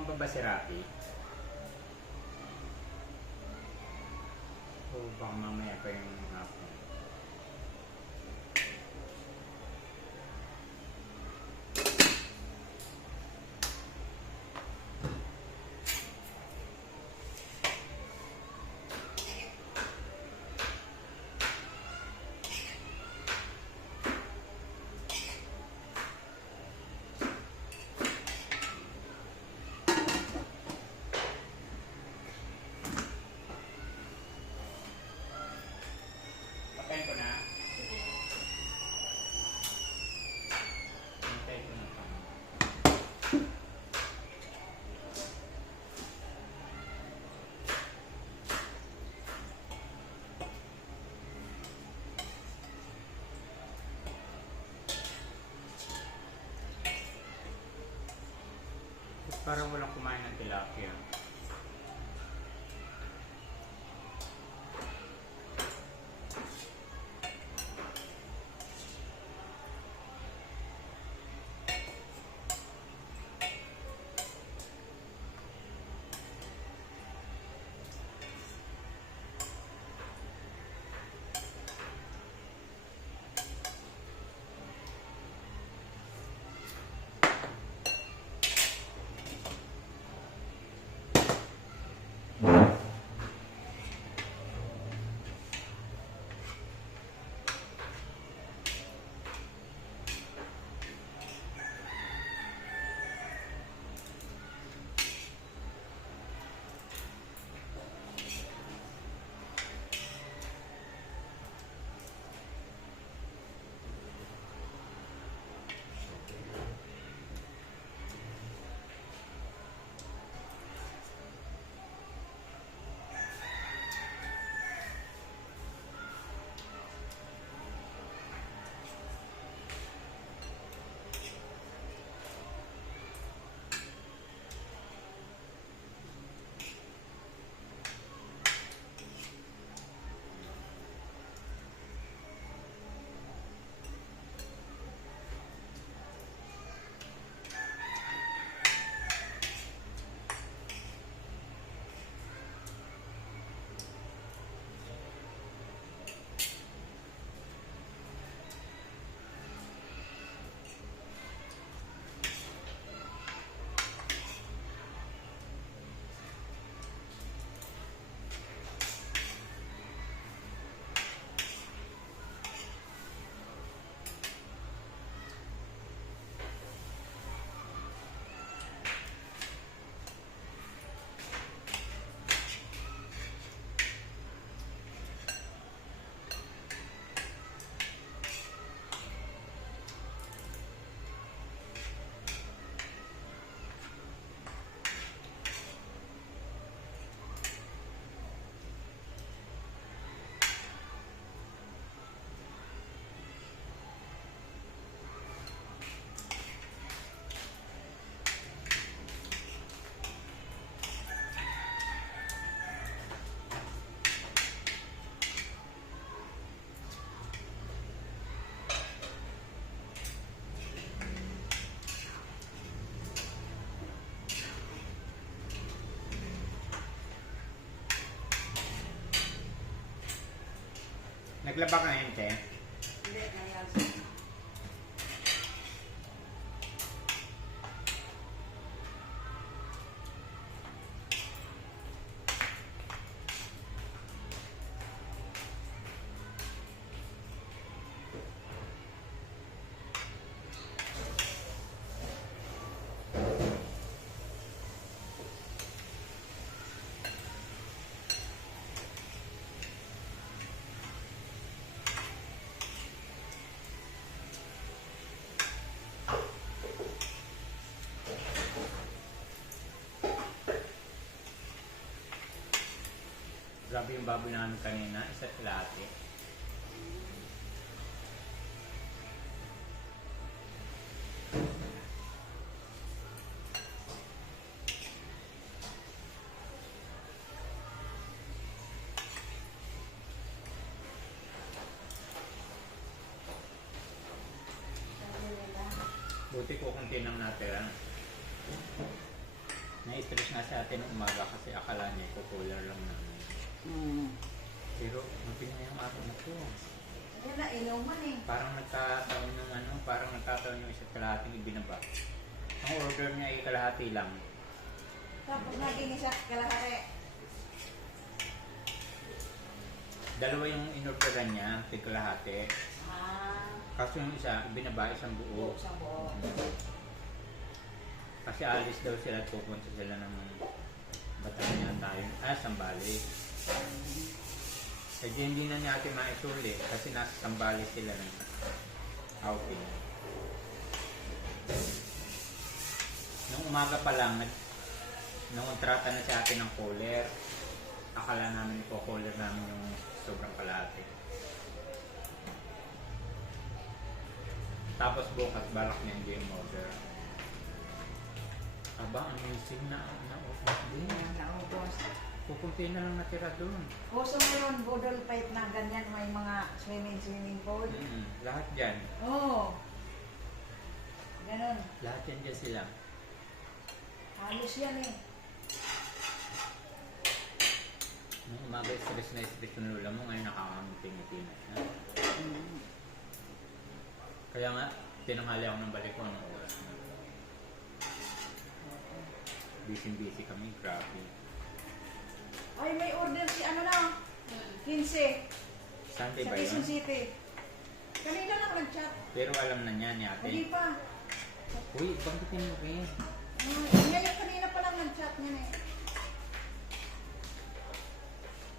Tumamba ba si Rafi? O baka mamaya pa yung hapon. Patayin ko na. Patayin ko na pa. Parang walang kumain ng tilapia. Naglaba ka ngayon, te? Hindi, kaya Grabe yung baboy namin kanina, isa't kalahati. Buti ko kunti nang natira. Na-stress nga sa atin ng umaga kasi akala niya ikukular lang namin. Pero mapinay yung araw na to. Yan na, inuman eh. Parang nagkataon yung parang nagkataon yung isa't kalahating ibinaba. Ang order niya ay kalahati lang. Tapos naging isa kalahari. Dalawa yung inorderan niya, tig kalahati. Kaso yung isa, ibinaba isang buo. Sa buo. Kasi alis daw sila at pupunta sila ng Batangan tayo. Sambales. Kaya hindi na natin maisuli kasi nasa Sambales sila ng outing. Nung umaga pa lang, nangontrata na sa atin ng cooler. Akala namin i-cooler namin yung sobrang kalahati. Tapos bukas balak niya yung game order. Aba, ang missing na opas din. Yan, naubos. Pupunti na lang natira doon. Puso ngayon, budol pipe na ganyan, may mga swimming pool. Lahat dyan. Oo. Ganon. Lahat yan dyan sila. Halos yan eh. Nung umaga, stress na stress yung lula mo, ngayon nakakamiti-ngiti na. Kaya nga, tinanghali ako ng balik ko anong oras na. Busy kami, grabe. Ay, may order si ano na, 15. Sunday Sa ba Quezon yun? City. Kanina lang nag-chat. Pero alam na niya ni ate. Hindi pa. Uy, bangkitin mo rin. Ngayon, kanina pa lang nag-chat niya na eh.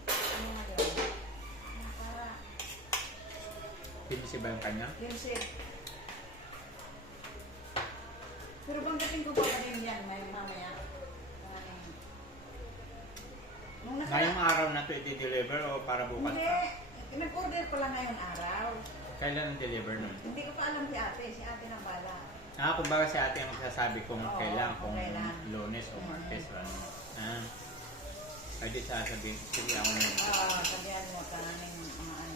Ano nga yun? Para, Pinisi ba yung kanya? 15. Pero banggating ko ba kanina yan, may mamaya? Nung Ngayong araw na ito i-deliver o para bukas Hindi. pa? Nag-order ko lang ngayon araw. Kailan ang deliver nun? Hindi ko pa alam si ate. Si ate nang bala. Kumbaga si ate ang magsasabi kung Oo, kailan, kung kung kailan. Lunes o Martes o ano. Ay di sasabihin, sige ako na. Sabihan mo, tanangin mga ano